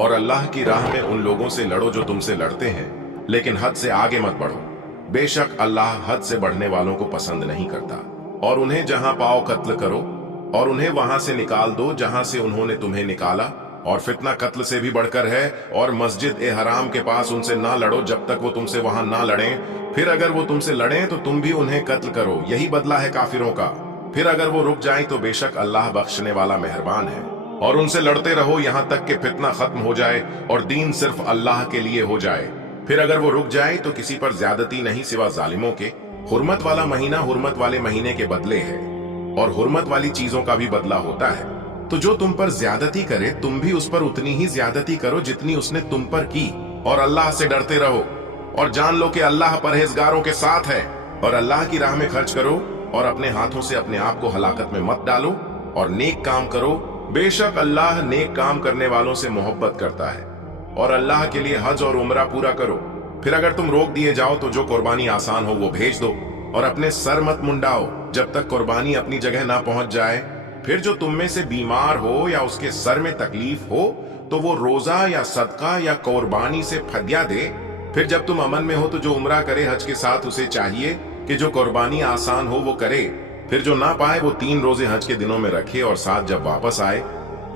और अल्लाह की राह में उन लोगों से लड़ो जो तुमसे लड़ते हैं, लेकिन हद से आगे मत बढ़ो। बेशक अल्लाह हद से बढ़ने वालों को पसंद नहीं करता। और उन्हें जहां पाओ कत्ल करो, और उन्हें वहां से निकाल दो जहां से उन्होंने तुम्हें निकाला। और फितना कत्ल से भी बढ़कर है। और मस्जिद ए हराम के पास उनसे ना लड़ो जब तक वो तुमसे वहां ना लड़ें। फिर अगर वो तुमसे लड़ें तो तुम भी उन्हें कत्ल करो। यही बदला है काफिरों का। फिर अगर वो रुक जाएं तो बेशक अल्लाह बख्शने वाला मेहरबान है। और उनसे लड़ते रहो यहां तक कि फितना खत्म हो जाए और दीन सिर्फ अल्लाह के लिए हो जाए। फिर अगर वो रुक जाए तो किसी पर ज्यादती नहीं सिवा जालिमों के। हुर्मत वाला महीना हुर्मत वाले महीने के बदले है, और हुर्मत वाली चीजों का भी बदला होता है। तो जो तुम पर ज्यादती करे तुम भी उस पर उतनी ही ज्यादती करो जितनी उसने तुम पर की। और अल्लाह से डरते रहो और जान लो कि अल्लाह परहेजगारों के साथ है। और अल्लाह की राह में खर्च करो और अपने हाथों से अपने आप को हलाकत में मत डालो और नेक काम करो। बेशक अल्लाह नेक काम करने वालों से मोहब्बत करता है। और अल्लाह के लिए हज और उम्रा पूरा करो। फिर अगर तुम रोक दिए जाओ तो जो कुर्बानी आसान हो वो भेज दो, और अपने सर मत मुंडाओ जब तक कुर्बानी अपनी जगह ना पहुंच जाए। फिर जो तुम में से बीमार हो या उसके सर में तकलीफ हो तो वो रोजा या सदका या कुर्बानी से फदिया दे। फिर जब तुम अमन में हो तो जो उम्रा करे हज के साथ उसे चाहिए कि जो कुर्बानी आसान हो वो करे। फिर जो ना पाए वो 3 रोजे हज के दिनों में रखे और साथ जब वापस आए।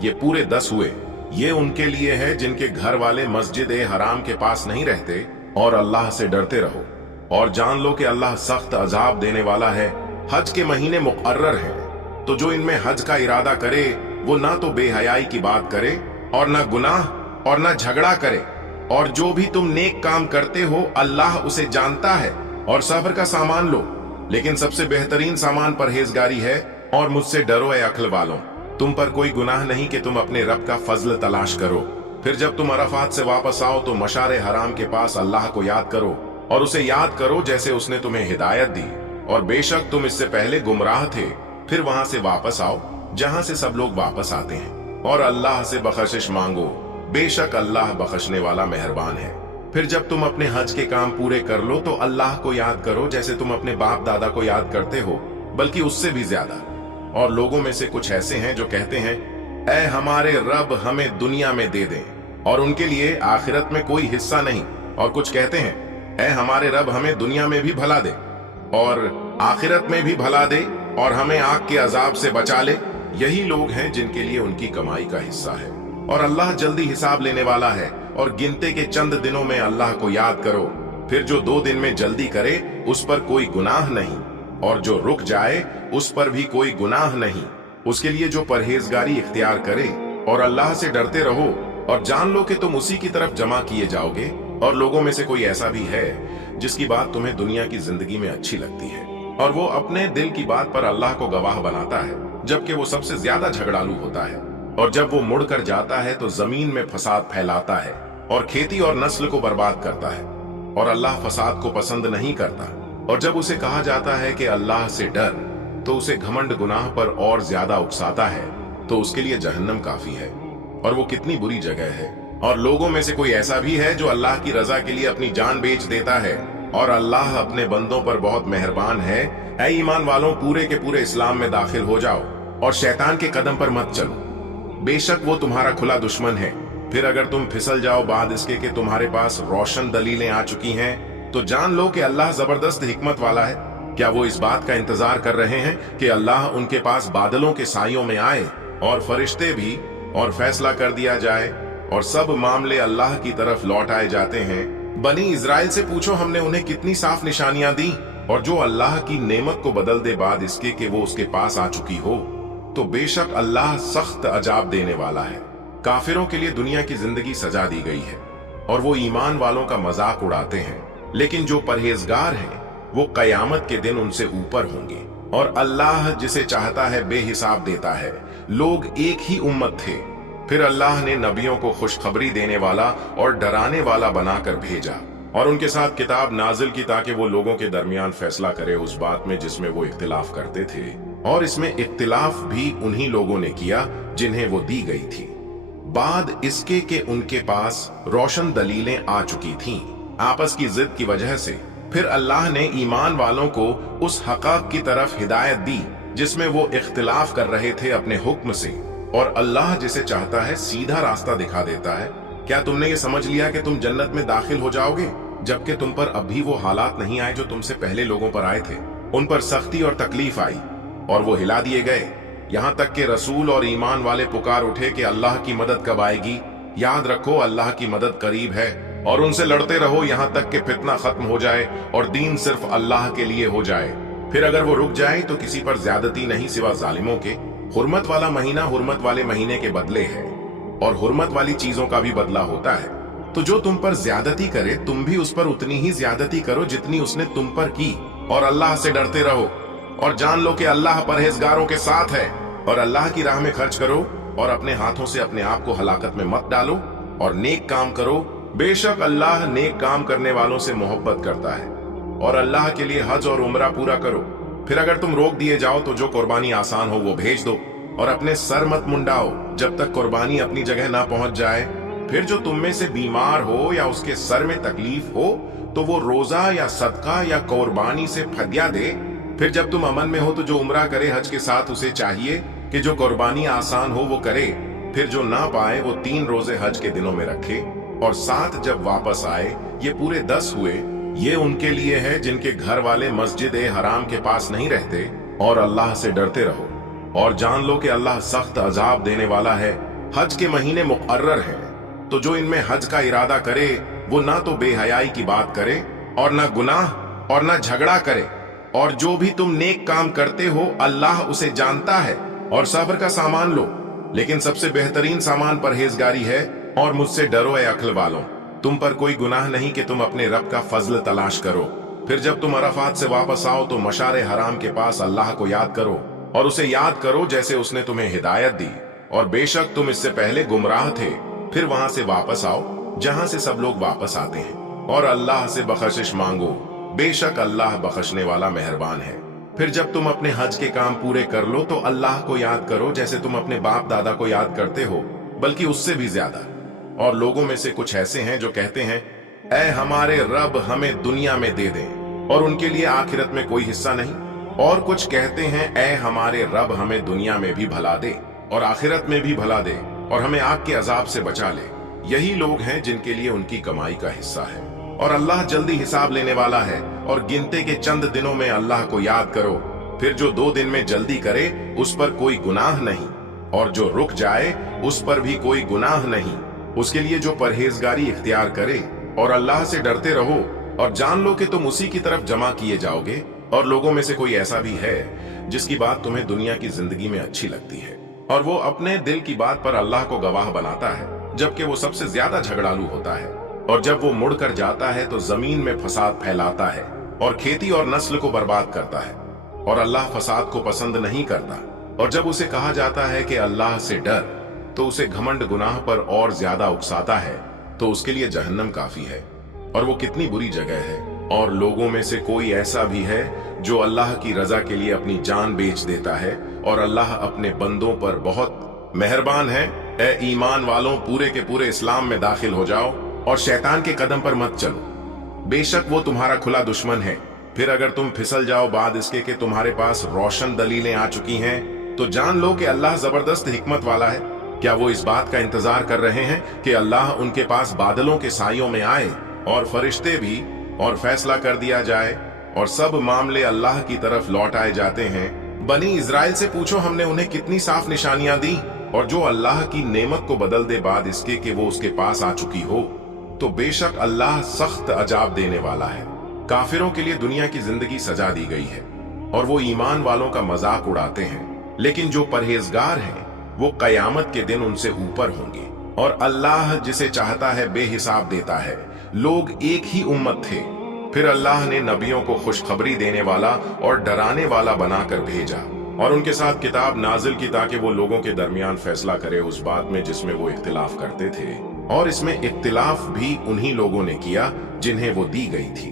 ये पूरे 10 हुए। ये उनके लिए है जिनके घर वाले मस्जिद ए हराम के पास नहीं रहते। और अल्लाह से डरते रहो और जान लो कि अल्लाह सख्त अजाब देने वाला है। हज के महीने मुकर्रर हैं, तो जो इनमें हज का इरादा करे वो ना तो बेहयाई की बात करे और ना गुनाह और ना झगड़ा करे। और जो भी तुम नेक काम करते हो अल्लाह उसे जानता है। और सब्र का सामान लो, लेकिन सबसे बेहतरीन सामान परहेजगारी है। और मुझसे डरो ए अक्ल वालों, तुम पर कोई गुनाह नहीं कि तुम अपने रब का फजल तलाश करो। फिर जब तुम अरफात से वापस आओ तो मशारे हराम के पास अल्लाह को याद करो और उसे याद करो जैसे उसने तुम्हें हिदायत दी। और बेशक तुम इससे पहले गुमराह थे। फिर वहां से वापस आओ जहां से सब लोग वापस आते हैं, और अल्लाह से बख्शिश मांगो। बेशक अल्लाह बख्शने वाला मेहरबान है। फिर जब तुम अपने हज के काम पूरे कर लो तो अल्लाह को याद करो जैसे तुम अपने बाप दादा को याद करते हो, बल्कि उससे भी ज्यादा। और लोगों में से कुछ ऐसे हैं जो कहते हैं, ऐ हमारे रब हमें दुनिया में दे दे और उनके लिए आखिरत में कोई हिस्सा नहीं। और कुछ कहते हैं, ऐ हमारे रब हमें दुनिया में भी भला दे और आखिरत में भी भला दे और हमें आग के अजाब से बचा ले। यही लोग हैं जिनके लिए उनकी कमाई का हिस्सा है। और अल्लाह जल्दी हिसाब लेने वाला है। और गिनते के चंद दिनों में अल्लाह को याद करो। फिर जो 2 दिन में जल्दी करे उस पर कोई गुनाह नहीं, और जो रुक जाए उस पर भी कोई गुनाह नहीं। उसके लिए जो परहेजगारी इख्तियार करे। और अल्लाह से डरते रहो और जान लो कि तुम उसी की तरफ जमा किए जाओगे। और लोगों में से कोई ऐसा भी है जिसकी बात तुम्हें दुनिया की जिंदगी में अच्छी लगती है, और वो अपने दिल की बात पर अल्लाह को गवाह बनाता है, जबकि वो सबसे ज्यादा झगड़ालू होता है। और जब वो मुड़कर जाता है तो जमीन में फसाद फैलाता है और खेती और नस्ल को बर्बाद करता है। और अल्लाह फसाद को पसंद नहीं करता। और जब उसे कहा जाता है कि अल्लाह से डर, तो उसे घमंड गुनाह पर और ज्यादा उकसाता है। तो उसके लिए जहन्नम काफी है, और वो कितनी बुरी जगह है। और लोगों में से कोई ऐसा भी है जो अल्लाह की रजा के लिए अपनी जान बेच देता है। और अल्लाह अपने बंदों पर बहुत मेहरबान है। ऐ ईमान वालों, पूरे के पूरे इस्लाम में दाखिल हो जाओ और शैतान के कदम पर मत चलो। बेशक वो तुम्हारा खुला दुश्मन है। फिर अगर तुम फिसल जाओ बाद इसके कि तुम्हारे पास रोशन दलीलें आ चुकी हैं, तो जान लो कि अल्लाह जबरदस्त हिकमत वाला है। क्या वो इस बात का इंतजार कर रहे हैं कि अल्लाह उनके पास बादलों के सायों में आए और फरिश्ते भी, और फैसला कर दिया जाए और सब मामले अल्लाह की तरफ लौटाए जाते हैं। बनी इजराइल से पूछो हमने उन्हें कितनी साफ निशानियां दी। और जो अल्लाह की नेमत को बदल दे बाद इसके कि वो उसके पास आ चुकी हो, तो बेशक अल्लाह सख्त अजाब देने वाला है। काफिरों के लिए दुनिया की जिंदगी सजा दी गई है और वो ईमान वालों का मजाक उड़ाते हैं, लेकिन जो परहेजगार हैं वो कयामत के दिन उनसे ऊपर होंगे। और अल्लाह जिसे चाहता है बेहिसाब देता है। लोग एक ही उम्मत थे, फिर अल्लाह ने नबियों को खुशखबरी देने वाला और डराने वाला बनाकर भेजा और उनके साथ किताब नाजिल की ताकि वो लोगों के दरमियान फैसला करे उस बात में जिसमें वो इख्तिलाफ करते थे। और इसमें इख्तिलाफ भी उन्हीं लोगों ने किया जिन्हें वो दी गई थी, बाद इसके कि उनके पास रोशन दलीलें आ चुकी थीं आपस की जिद की वजह से। फिर अल्लाह ने ईमान वालों को उस हक़ की तरफ हिदायत दी जिसमें वो इख्तिलाफ कर रहे थे अपने हुक्म से। और अल्लाह जिसे चाहता है सीधा रास्ता दिखा देता है क्या तुमने ये समझ लिया कि तुम जन्नत में दाखिल हो जाओगे जबकि तुम पर अब भी वो हालात नहीं आए जो तुमसे पहले लोगों पर आए थे? उन पर सख्ती और तकलीफ आई और वो हिला दिए गए, यहाँ तक कि रसूल और ईमान वाले पुकार उठे कि अल्लाह की मदद कब आएगी। याद रखो, अल्लाह की मदद करीब है और उनसे लड़ते रहो यहाँ तक कि फितना खत्म हो जाए और दीन सिर्फ अल्लाह के लिए हो जाए। फिर अगर वो रुक जाए तो किसी पर ज्यादती नहीं सिवा जालिमों के। हुर्मत वाला महीना हुर्मत वाले महीने के बदले है और हुर्मत वाली चीजों का भी बदला होता है। तो जो तुम पर ज्यादती करे तुम भी उस पर उतनी ही ज्यादती करो जितनी उसने तुम पर की। और अल्लाह से डरते रहो और जान लो कि अल्लाह परहेजगारों के साथ है। और अल्लाह की राह में खर्च करो और अपने हाथों से अपने आप को हलाकत में मत डालो और नेक काम करो। बेशक अल्लाह नेक काम करने वालों से मोहब्बत करता है। और अल्लाह के लिए हज और उम्रा पूरा करो। फिर अगर तुम रोक दिए जाओ तो जो कुर्बानी आसान हो वो भेज दो और अपने सर मत मुंडाओ जब तक कुर्बानी अपनी जगह ना पहुंच जाए। फिर जो तुम में से बीमार हो या उसके सर में तकलीफ हो तो वो रोजा या सदका या कुर्बानी से फदिया दे। फिर जब तुम अमन में हो तो जो उम्रा करे हज के साथ उसे चाहिए कि जो कुर्बानी आसान हो वो करे। फिर जो ना पाए वो 3 रोजे हज के दिनों में रखे और 7 जब वापस आए। ये पूरे 10 हुए। ये उनके लिए है जिनके घर वाले मस्जिद ए हराम के पास नहीं रहते। और अल्लाह से डरते रहो और जान लो कि अल्लाह सख्त अजाब देने वाला है। हज के महीने मुकर्रर हैं, तो जो इनमें हज का इरादा करे वो ना तो बेहयाई की बात करे और ना गुनाह और ना झगड़ा करे। और जो भी तुम नेक काम करते हो अल्लाह उसे जानता है। और सब्र का सामान लो, लेकिन सबसे बेहतरीन सामान परहेजगारी है। और मुझसे डरो ए अक्ल वालों, तुम पर कोई गुनाह नहीं कि तुम अपने रब का फजल तलाश करो। फिर जब तुम अरफात से वापस आओ तो मशारे हराम के पास अल्लाह को याद करो और उसे याद करो जैसे उसने तुम्हें हिदायत दी। और बेशक तुम इससे पहले गुमराह थे। फिर वहां से वापस आओ जहां से सब लोग वापस आते हैं और अल्लाह से बख्शिश मांगो। बेशक अल्लाह बख्शने वाला मेहरबान है। फिर जब तुम अपने हज के काम पूरे कर लो तो अल्लाह को याद करो जैसे तुम अपने बाप दादा को याद करते हो, बल्कि उससे भी ज्यादा। और लोगों में से कुछ ऐसे हैं जो कहते हैं, ऐ हमारे रब हमें दुनिया में दे दे और उनके लिए आखिरत में कोई हिस्सा नहीं। और कुछ कहते हैं, ऐ हमारे रब हमें दुनिया में भी भला दे और आखिरत में भी भला दे और हमें आग के अजाब से बचा ले। यही लोग हैं जिनके लिए उनकी कमाई का हिस्सा है। और अल्लाह जल्दी हिसाब लेने वाला है। और गिनते के चंद दिनों में अल्लाह को याद करो। फिर जो 2 दिन में जल्दी करे उस पर कोई गुनाह नहीं और जो रुक जाए उस पर भी कोई गुनाह नहीं। उसके लिए जो परहेजगारी इख्तियार करे। और अल्लाह से डरते रहो और जान लो कि तुम उसी की तरफ जमा किए जाओगे। और लोगों में से कोई ऐसा भी है जिसकी बात तुम्हें दुनिया की जिंदगी में अच्छी लगती है और वो अपने दिल की बात पर अल्लाह को गवाह बनाता है, जबकि वो सबसे ज्यादा झगड़ालू होता है। और जब वो मुड़कर जाता है तो जमीन में फसाद फैलाता है और खेती और नस्ल को बर्बाद करता है। और अल्लाह फसाद को पसंद नहीं करता। और जब उसे कहा जाता है कि अल्लाह से डर तो उसे घमंड गुनाह पर और ज्यादा उकसाता है। तो उसके लिए जहन्नम काफी है और वो कितनी बुरी जगह है। और लोगों में से कोई ऐसा भी है जो अल्लाह की रजा के लिए अपनी जान बेच देता है। और अल्लाह अपने बंदों पर बहुत मेहरबान है। ए ईमान वालों, पूरे के पूरे इस्लाम में दाखिल हो जाओ और शैतान के कदम पर मत चलो। बेशक वो तुम्हारा खुला दुश्मन है। फिर अगर तुम फिसल जाओ बाद इसके कि तुम्हारे पास रोशन दलीलें आ चुकी हैं तो जान लो कि अल्लाह जबरदस्त हिकमत वाला है। क्या वो इस बात का इंतजार कर रहे हैं कि अल्लाह उनके पास बादलों के सायों में आए और फरिश्ते भी और फैसला कर दिया जाए और सब मामले अल्लाह की तरफ लौटाए जाते हैं। बनी इजराइल से पूछो हमने उन्हें कितनी साफ निशानियां दी। और जो अल्लाह की नेमत को बदल दे बाद इसके कि वो उसके पास आ चुकी हो तो बेशक अल्लाह सख्त अजाब देने वाला है। काफिरों के लिए दुनिया की जिंदगी सजा दी गई है और वो ईमान वालों का मजाक उड़ाते हैं, लेकिन जो परहेजगार हैं वो कयामत के दिन उनसे ऊपर होंगे। और अल्लाह जिसे चाहता है बेहिसाब देता है। लोग एक ही उम्मत थे, फिर अल्लाह ने नबियों को खुशखबरी देने वाला और डराने वाला बनाकर भेजा और उनके साथ किताब नाजिल की ताकि वो लोगों के दरमियान फैसला करे उस बात में जिसमें वो इख्तिलाफ करते थे। और इसमें इख्तिलाफ भी उन्हीं लोगों ने किया जिन्हें वो दी गई थी,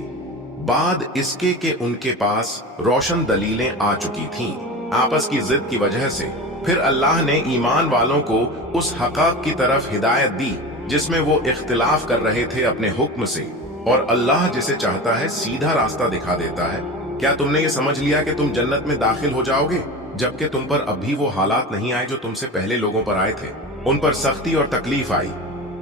बाद इसके कि उनके पास रोशन दलीलें आ चुकी थीं आपस की जिद की वजह से। फिर अल्लाह ने ईमान वालों को उस हक़ की तरफ हिदायत दी जिसमें वो इख्तिलाफ कर रहे थे अपने हुक्म से। और अल्लाह जिसे चाहता है सीधा रास्ता दिखा देता है। क्या तुमने ये समझ लिया कि तुम जन्नत में दाखिल हो जाओगे जबकि तुम पर अब भी वो हालात नहीं आए जो तुमसे पहले लोगों पर आए थे? उन पर सख्ती और तकलीफ आई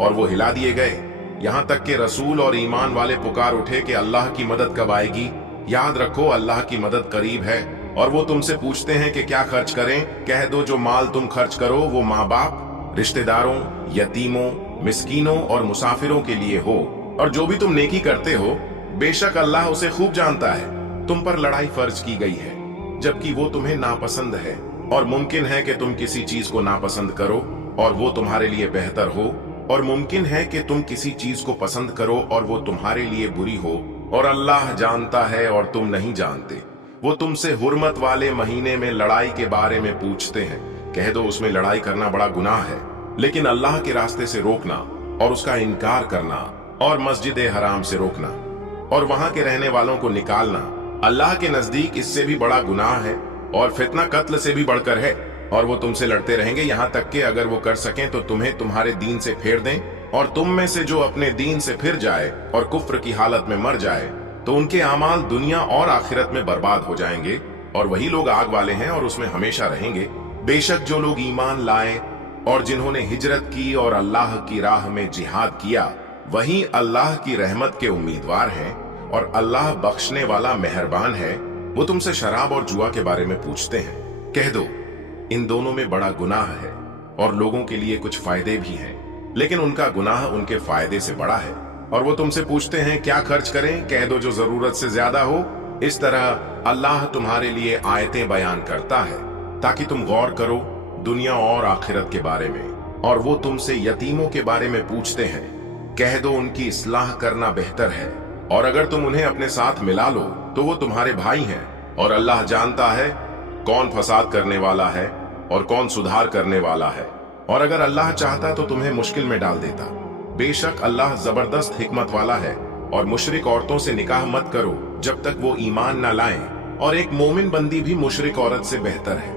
और वो हिला दिए गए। यहाँ तक कि रसूल और ईमान वाले पुकार उठे कि अल्लाह की मदद कब आएगी। याद रखो, अल्लाह की मदद करीब है। और वो तुमसे पूछते हैं कि क्या खर्च करें। कह दो, जो माल तुम खर्च करो वो माँ बाप, रिश्तेदारों, यतीमों, मिस्कीनों और मुसाफिरों के लिए हो। और जो भी तुम नेकी करते हो, बेशक अल्लाह उसे खूब जानता है। तुम पर लड़ाई फर्ज की गई है जबकि वो तुम्हें नापसंद है, और मुमकिन है कि तुम किसी चीज को नापसंद करो और वो तुम्हारे लिए बेहतर हो, और मुमकिन है कि तुम किसी चीज को पसंद करो और वो तुम्हारे लिए बुरी हो। और अल्लाह जानता है और तुम नहीं जानते। वो तुमसे हुर्मत वाले महीने में लड़ाई के बारे में पूछते हैं। कह दो, उसमें लड़ाई करना बड़ा गुनाह है, लेकिन अल्लाह के रास्ते से रोकना और उसका इनकार करना और मस्जिद हराम से रोकना और वहां के रहने वालों को निकालना अल्लाह के नजदीक इससे भी बड़ा गुनाह है, और फितना कत्ल से भी बढ़कर है। और वो तुमसे लड़ते रहेंगे यहाँ तक कि अगर वो कर सकें तो तुम्हें तुम्हारे दीन से फेर दें। और तुम में से जो अपने दीन से फिर जाए और कुफ्र की हालत में मर जाए तो उनके अमाल दुनिया और आखिरत में बर्बाद हो जाएंगे, और वही लोग आग वाले हैं और उसमें हमेशा रहेंगे। बेशक जो लोग ईमान लाए और जिन्होंने हिजरत की और अल्लाह की राह में जिहाद किया, वही अल्लाह की रहमत के उम्मीदवार हैं, और अल्लाह बख्शने वाला मेहरबान है। वो तुमसे शराब और जुआ के बारे में पूछते हैं। कह दो, इन दोनों में बड़ा गुनाह है और लोगों के लिए कुछ फायदे भी हैं, लेकिन उनका गुनाह उनके फायदे से बड़ा है। और वो तुमसे पूछते हैं क्या खर्च करें। कह दो, जो जरूरत से ज्यादा हो। इस तरह अल्लाह तुम्हारे लिए आयतें बयान करता है ताकि तुम गौर करो दुनिया और आखिरत के बारे में। और वो तुमसे यतीमों के बारे में पूछते हैं। कह दो, उनकी इस्लाह करना बेहतर है, और अगर तुम उन्हें अपने साथ मिला लो तो वो तुम्हारे भाई हैं। और अल्लाह जानता है कौन फसाद करने वाला है और कौन सुधार करने वाला है। और अगर अल्लाह चाहता तो तुम्हें मुश्किल में डाल देता। बेशक अल्लाह जबरदस्त हिकमत वाला है। और मुशरिक औरतों से निकाह मत करो जब तक वो ईमान न लाएं, और एक मोमिन बंदी भी मुशरिक औरत से बेहतर है,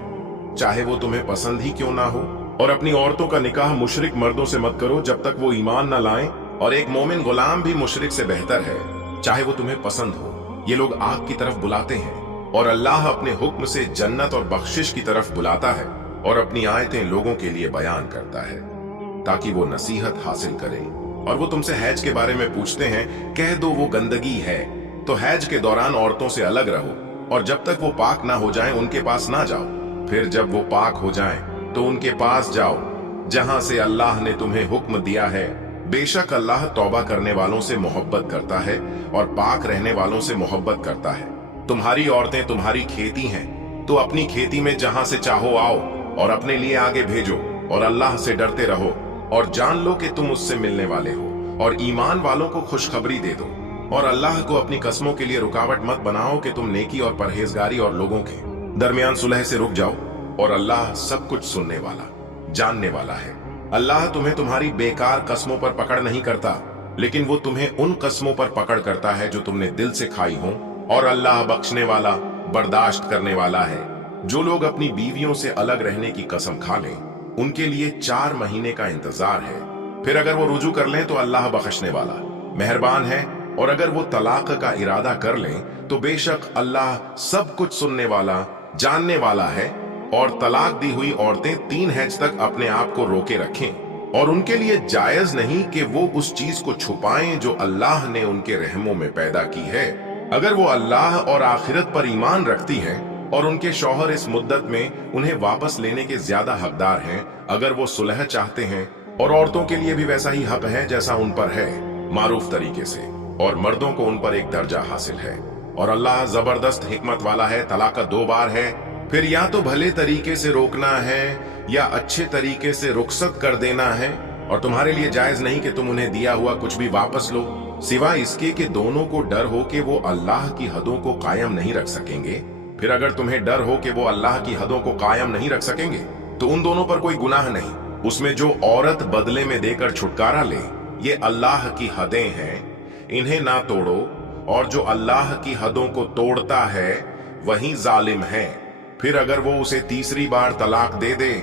चाहे वो तुम्हें पसंद ही क्यों ना हो। और अपनी औरतों का निकाह मुशरिक मर्दों से मत करो जब तक वो ईमान न लाएं, और एक मोमिन गुलाम भी मुशरिक से बेहतर है, चाहे वो तुम्हें पसंद हो। ये लोग आग की तरफ बुलाते हैं, और अल्लाह अपने हुक्म से जन्नत और बख्शिश की तरफ बुलाता है, और अपनी आयतें लोगों के लिए बयान करता है ताकि वो नसीहत हासिल करें। और वो तुमसे हैज के बारे में पूछते हैं। कह दो, वो गंदगी है, तो हैज के दौरान औरतों से अलग रहो, और जब तक वो पाक ना हो जाएं उनके पास ना जाओ। फिर जब वो पाक हो जाएं तो उनके पास जाओ जहां से अल्लाह ने तुम्हें हुक्म दिया है। बेशक अल्लाह तौबा करने वालों से मोहब्बत करता है और पाक रहने वालों से मोहब्बत करता है। तुम्हारी औरतें तुम्हारी खेती हैं, तो अपनी खेती में जहां से चाहो आओ और अपने लिए आगे भेजो, और अल्लाह से डरते रहो, और जान लो कि तुम उससे मिलने वाले हो। और ईमान वालों को खुशखबरी दे दो, और अल्लाह को अपनी कस्मों के लिए रुकावट मत बनाओ कि तुम नेकी और परहेजगारी और लोगों के दरमियान सुलह से रुक जाओ। और अल्लाह सब कुछ सुनने वाला, जानने वाला है। अल्लाह तुम्हें तुम्हारी बेकार कस्मों पर पकड़ नहीं करता, लेकिन वो तुम्हें उन कस्मों पर पकड़ करता है जो तुमने दिल से खाई हो। और अल्लाह बख्शने वाला, बर्दाश्त करने वाला है। जो लोग अपनी बीवियों से अलग रहने की कसम खा लें, उनके लिए 4 महीने का इंतजार है। फिर अगर वो रुजू कर लें तो अल्लाह बख्शने वाला, मेहरबान है। और अगर वो तलाक का इरादा कर लें तो बेशक अल्लाह सब कुछ सुनने वाला, जानने वाला है। और तलाक दी हुई औरतें 3 हैज तक अपने आप को रोके रखें, और उनके लिए जायज नहीं कि वो उस चीज को छुपाएं जो अल्लाह ने उनके रहमों में पैदा की है। अगर वो अल्लाह और आखिरत पर ईमान रखती हैं, और उनके शौहर इस मुद्दत में उन्हें वापस लेने के ज्यादा हकदार हैं, अगर वो सुलह चाहते हैं, और औरतों के लिए भी वैसा ही हक है जैसा उन पर है, मारूफ तरीके से, और मर्दों को उन पर एक दर्जा हासिल है। और अल्लाह जबरदस्त हिकमत वाला है। तलाक 2 बार है, फिर या तो भले तरीके से रोकना है या अच्छे तरीके से रुखसत कर देना है। और तुम्हारे लिए जायज नहीं कि तुम उन्हें दिया हुआ कुछ भी वापस लो, सिवाय इसके कि दोनों को डर हो कि वो अल्लाह की हदों को कायम नहीं रख सकेंगे। फिर अगर तुम्हें डर हो कि वो अल्लाह की हदों को कायम नहीं रख सकेंगे तो उन दोनों पर कोई गुनाह नहीं। उसमें जो औरत बदले में देकर छुटकारा ले, ये अल्लाह की हदें हैं, इन्हें ना तोड़ो। और जो अल्लाह की हदों को तोड़ता है वही जालिम है। फिर अगर वो उसे तीसरी बार तलाक दे दे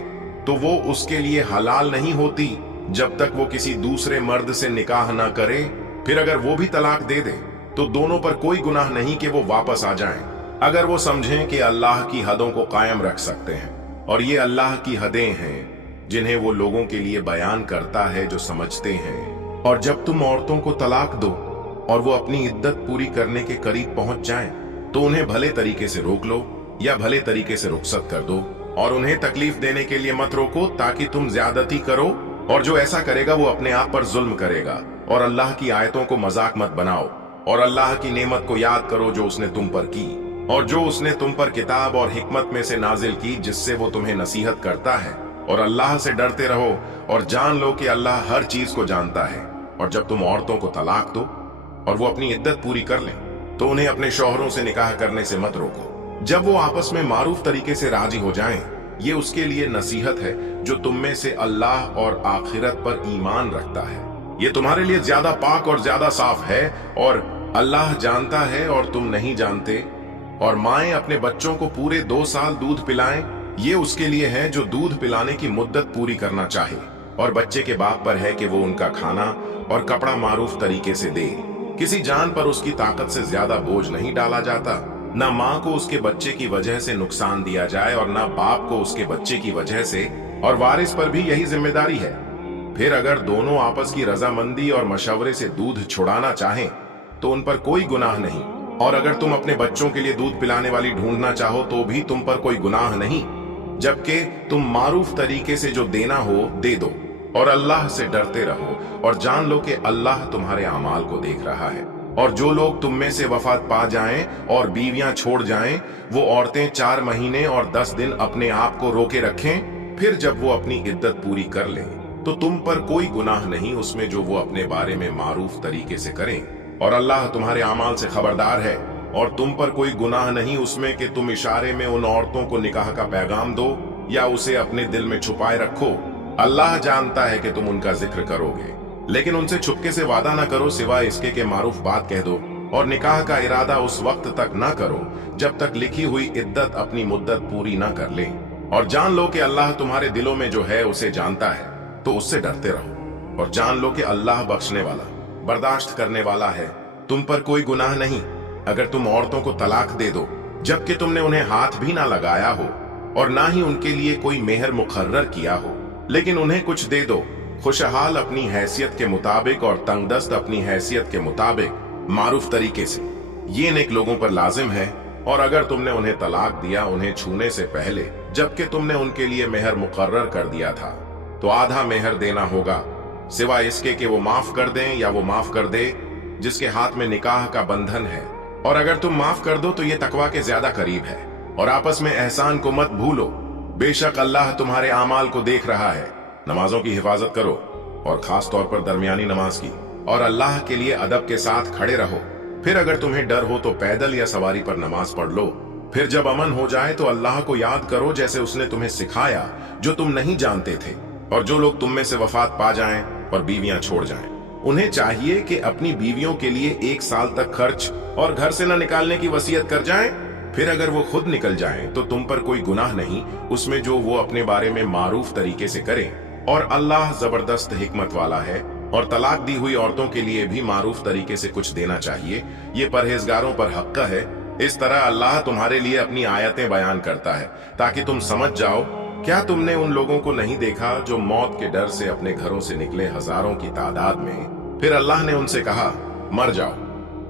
तो वो उसके लिए हलाल नहीं होती जब तक वो किसी दूसरे मर्द से निकाह ना करे। फिर अगर वो भी तलाक दे दे तो दोनों पर कोई गुनाह नहीं कि वो वापस आ जाएं, अगर वो समझें कि अल्लाह की हदों को कायम रख सकते हैं। और ये अल्लाह की हदें हैं, जिन्हें वो लोगों के लिए बयान करता है जो समझते हैं। और जब तुम औरतों को तलाक दो और वो अपनी इद्दत पूरी करने के करीब पहुंच जाएं, तो उन्हें भले तरीके से रोक लो या भले तरीके से रुखसत कर दो, और उन्हें तकलीफ देने के लिए मत रोको ताकि तुम ज्यादती करो। और जो ऐसा करेगा वो अपने आप पर जुल्म करेगा। और अल्लाह की आयतों को मजाक मत बनाओ, और अल्लाह की नेमत को याद करो जो उसने तुम पर की, और जो उसने तुम पर किताब और हिकमत में से नाजिल की, जिससे वो तुम्हें नसीहत करता है। और अल्लाह से डरते रहो और जान लो कि अल्लाह हर चीज को जानता है। और जब तुम औरतों को तलाक दो और वो अपनी इद्दत पूरी कर लें, तो उन्हें अपने शौहरों से निकाह करने से मत रोको जब वो आपस में मारूफ तरीके से राजी हो जाएं। ये उसके लिए नसीहत है जो तुम में से अल्लाह और आखिरत पर ईमान रखता है। ये तुम्हारे लिए ज्यादा पाक और ज्यादा साफ है, और अल्लाह जानता है और तुम नहीं जानते। और माएं अपने बच्चों को पूरे 2 साल दूध पिलाएं, ये उसके लिए है जो दूध पिलाने की मुद्दत पूरी करना चाहे। और बच्चे के बाप पर है कि वो उनका खाना और कपड़ा मारूफ तरीके से दे। किसी जान पर उसकी ताकत से ज्यादा बोझ नहीं डाला जाता। न माँ को उसके बच्चे की वजह से नुकसान दिया जाए और न बाप को उसके बच्चे की वजह से, और वारिस पर भी यही जिम्मेदारी है। फिर अगर दोनों आपस की रजामंदी और मशवरे से दूध छुड़ाना चाहें तो उन पर कोई गुनाह नहीं। और अगर तुम अपने बच्चों के लिए दूध पिलाने वाली ढूंढना चाहो तो भी तुम पर कोई गुनाह नहीं, जबकि तुम मारूफ तरीके से जो देना हो दे दो। और अल्लाह से डरते रहो और जान लो कि अल्लाह तुम्हारे अमाल को देख रहा है। और जो लोग तुम में से वफात पा जाएं और बीवियां छोड़ जाएं, वो औरतें 4 महीने और 10 दिन अपने आप को रोके रखें। फिर जब वो अपनी इद्दत पूरी कर लें तो तुम पर कोई गुनाह नहीं उसमें जो वो अपने बारे में मारूफ तरीके से करें। और अल्लाह तुम्हारे अमाल से खबरदार है। और तुम पर कोई गुनाह नहीं उसमें कि तुम इशारे में उन औरतों को निकाह का पैगाम दो या उसे अपने दिल में छुपाए रखो। अल्लाह जानता है कि तुम उनका जिक्र करोगे, लेकिन उनसे छुपके से वादा न करो सिवाय इसके कि मारूफ बात कह दो। और निकाह का इरादा उस वक्त तक न करो जब तक लिखी हुई इद्दत अपनी मुद्दत पूरी न कर ले। और जान लो कि अल्लाह तुम्हारे दिलों में जो है उसे जानता है, तो उससे डरते रहो। और जान लो कि अल्लाह बख्शने वाला बर्दाश्त करने वाला है। तुम पर कोई गुनाह नहीं अगर तुम औरतों को तलाक दे दो जबकि तुमने उन्हें हाथ भी ना लगाया हो और ना ही उनके लिए कोई मेहर मुकर्रर किया हो, लेकिन उन्हें कुछ दे दो खुशहाल अपनी हैसियत के मुताबिक और तंगदस्त अपनी हैसियत के मुताबिक मारूफ तरीके से। ये नेक लोगों पर लाजिम है। और अगर तुमने उन्हें तलाक दिया उन्हें छूने से पहले जबकि तुमने उनके लिए मेहर मुकर्रर कर दिया था, तो आधा मेहर देना होगा सिवाय इसके कि वो माफ कर दें या वो माफ कर दे जिसके हाथ में निकाह का बंधन है। और अगर तुम माफ कर दो तो ये तकवा के ज्यादा करीब है। और आपस में एहसान को मत भूलो, बेशक अल्लाह तुम्हारे आमाल को देख रहा है। नमाजों की हिफाजत करो और खास तौर पर दरमियानी नमाज की, और अल्लाह के लिए अदब के साथ खड़े रहो। फिर अगर तुम्हें डर हो तो पैदल या सवारी पर नमाज पढ़ लो। फिर जब अमन हो जाए तो अल्लाह को याद करो जैसे उसने तुम्हें सिखाया जो तुम नहीं जानते थे। और जो लोग तुम में से वफात पा जाएं और बीवियां छोड़ जाएं, उन्हें चाहिए कि अपनी बीवियों के लिए 1 साल तक खर्च और घर से न निकालने की वसीयत कर जाएं। फिर अगर वो खुद निकल जाएं तो तुम पर कोई गुनाह नहीं उसमें जो वो अपने बारे में मारूफ तरीके से करें। और अल्लाह जबरदस्त हिकमत वाला है। और तलाक दी हुई औरतों के लिए भी मारूफ तरीके से कुछ देना चाहिए, ये परहेजगारों पर हक है। इस तरह अल्लाह तुम्हारे लिए अपनी आयतें बयान करता है ताकि तुम समझ जाओ। क्या तुमने उन लोगों को नहीं देखा जो मौत के डर से अपने घरों से निकले हजारों की तादाद में, फिर अल्लाह ने उनसे कहा मर जाओ,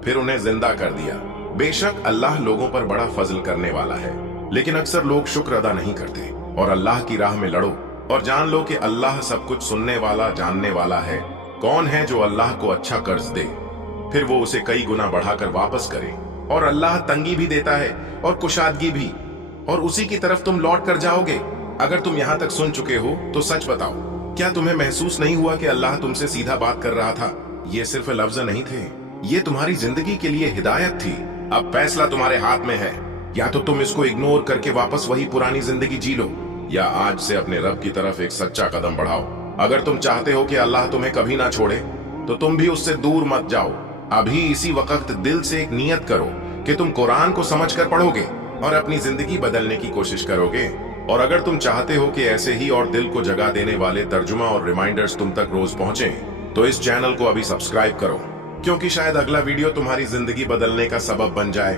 फिर उन्हें जिंदा कर दिया। बेशक अल्लाह लोगों पर बड़ा फजल करने वाला है, लेकिन अक्सर लोग शुक्र अदा नहीं करते। और अल्लाह की राह में लड़ो और जान लो कि अल्लाह सब कुछ सुनने वाला जानने वाला है। कौन है जो अल्लाह को अच्छा कर्ज दे फिर वो उसे कई गुना बढ़ाकर वापस करे। और अल्लाह तंगी भी देता है और कुशादगी भी, और उसी की तरफ तुम लौट कर जाओगे। अगर तुम यहाँ तक सुन चुके हो तो सच बताओ, क्या तुम्हें महसूस नहीं हुआ कि अल्लाह तुमसे सीधा बात कर रहा था? ये सिर्फ लफ्ज नहीं थे, ये तुम्हारी जिंदगी के लिए हिदायत थी। अब फैसला तुम्हारे हाथ में है, या तो तुम इसको इग्नोर करके वापस वही पुरानी जिंदगी जी लो, या आज से अपने रब की तरफ एक सच्चा कदम बढ़ाओ। अगर तुम चाहते हो कि अल्लाह तुम्हें कभी ना छोड़े तो तुम भी उससे दूर मत जाओ। अभी इसी वक्त दिल से एक नियत करो कि तुम कुरान को समझकर पढ़ोगे और अपनी जिंदगी बदलने की कोशिश करोगे। और अगर तुम चाहते हो कि ऐसे ही और दिल को जगा देने वाले तर्जुमा और रिमाइंडर्स तुम तक रोज पहुंचे, तो इस चैनल को अभी सब्सक्राइब करो, क्योंकि शायद अगला वीडियो तुम्हारी जिंदगी बदलने का सबब बन जाए।